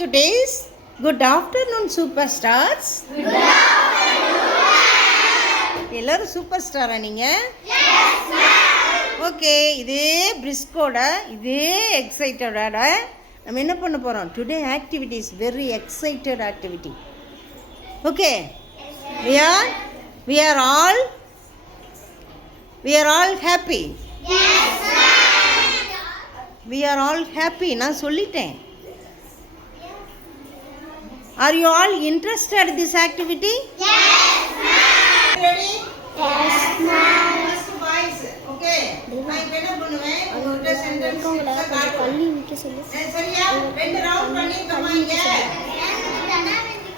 குட்டீஸ். Good afternoon super stars. எல்லாரும் சூப்பர் ஸ்டாரா நீங்கள்? ஓகே, இதே பிரிஸ்கோட இதே எக்ஸைட்டடோட நம்ம என்ன பண்ண போகிறோம்? Today activity is very excited activity. Okay, we are all happy. We are all happy. நான் சொல்லிட்டேன். Are you all interested in this activity? Yes, ma'am. Ready? Yes, ma'am. First boys. Okay. நான் இப்ப என்ன பண்ணுவேன்? உங்கள்ட்ட சென்டென்ஸ் காட்டுவேன். சரியா? ரெண்டு ரவுண்ட் பண்ணிருக்கமா இங்க?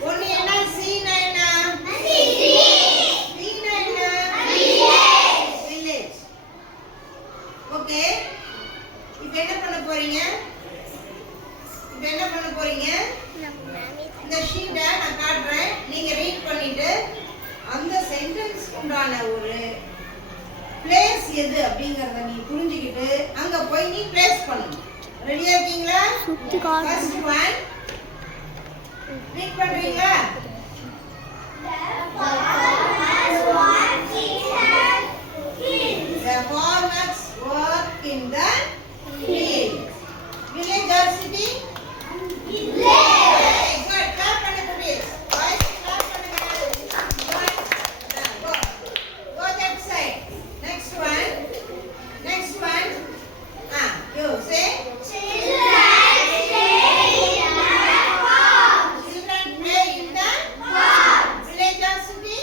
ஒன்னு என்ன? சீனா என்ன? சீனா என்ன? வில்லேஜ். ஓகே. இப்போ என்ன பண்ண போறீங்க? இந்த ஷீட்டை நான் காட்டுறேன். நீங்க ரீட் பண்ணிட்டு அந்த சென்டென்ஸ் உண்டான ஒரு பிளேஸ் எது அப்படிங்கறத நீ புரிஞ்சுக்கிட்டு அங்க போய் நீ பிளேஸ் பண்ணணும். ரெடியா இருக்கீங்களா? ஃபர்ஸ்ட் ஒன் ரீட் பண்றீங்களா? The farmers work in the field. Village or city? Village. Good. Clap பண்ணுங்க please. Boys, clap பண்ணுங்க. Go that side. Next one. You say. Children play in the farm. Village or city?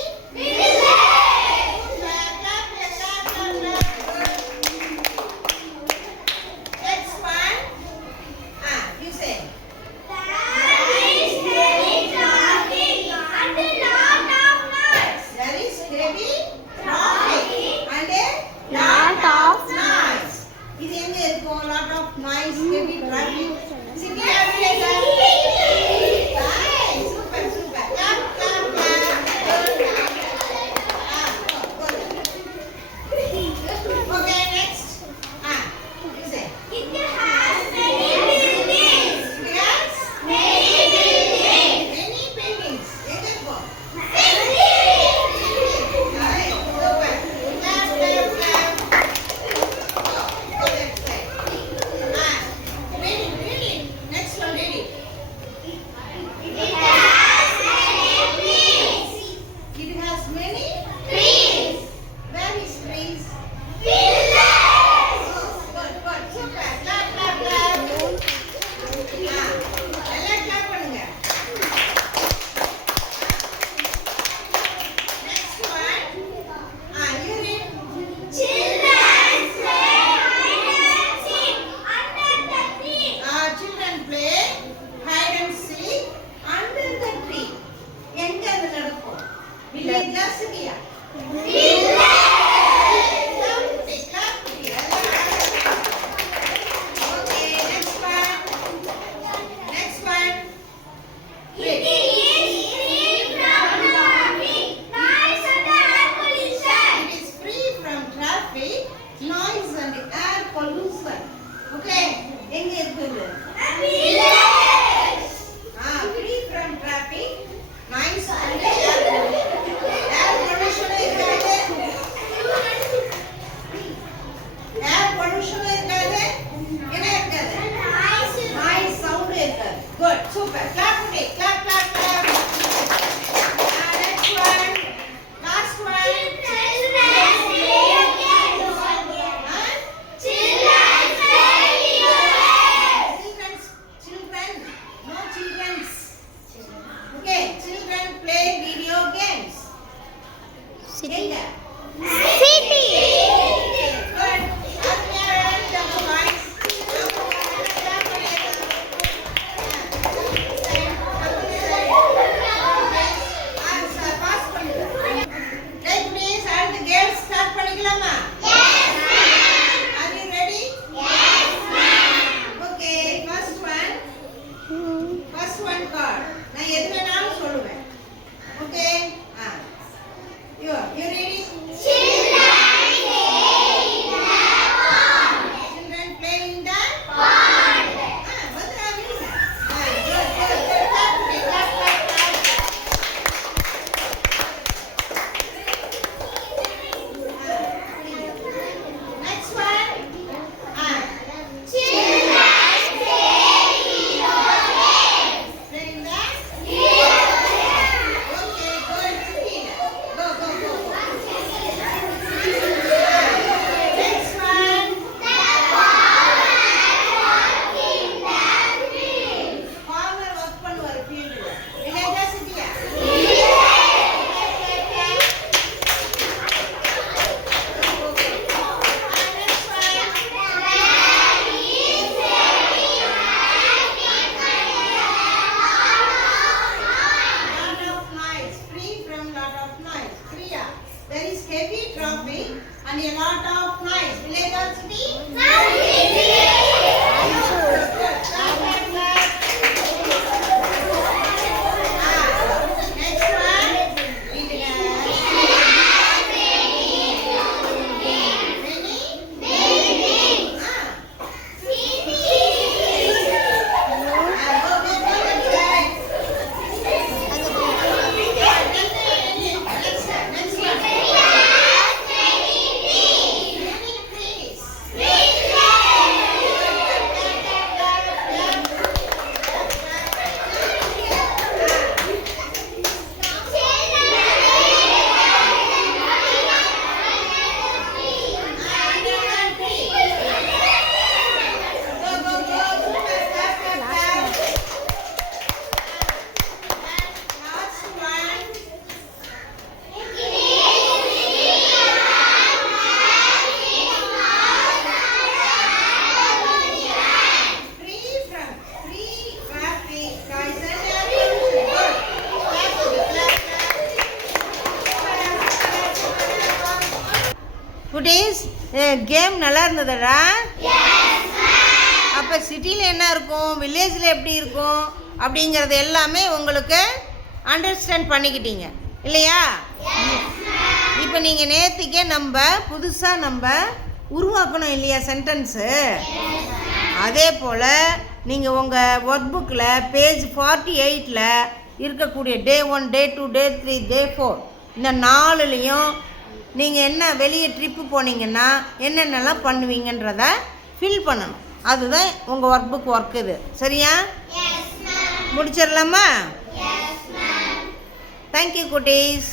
Game நல்லா இருந்ததுடா. அப்போ சிட்டியில் என்ன இருக்கும், வில்லேஜில் எப்படி இருக்கும் அப்படிங்கிறது எல்லாமே உங்களுக்கு அண்டர்ஸ்டாண்ட் பண்ணிக்கிட்டீங்க இல்லையா? இப்போ நீங்கள் நேற்றுக்கே நம்ம புதுசாக உருவாக்கணும் இல்லையா சென்டென்ஸு? அதே போல் நீங்கள் உங்கள் ஒர்க் புக்கில் பேஜ் 48 இருக்கக்கூடிய டே 1, டே 2, டே 3, டே 4 இந்த 4லையும் நீங்கள் என்ன வெளியே ட்ரிப்பு போனீங்கன்னா என்னென்னலாம் பண்ணுவீங்கன்றத ஃபில் பண்ணணும். அதுதான் உங்கள் ஒர்க் புக் ஒர்க். இது சரியா? முடிச்சிடலாமா? தேங்க்யூ குட்டீஸ்.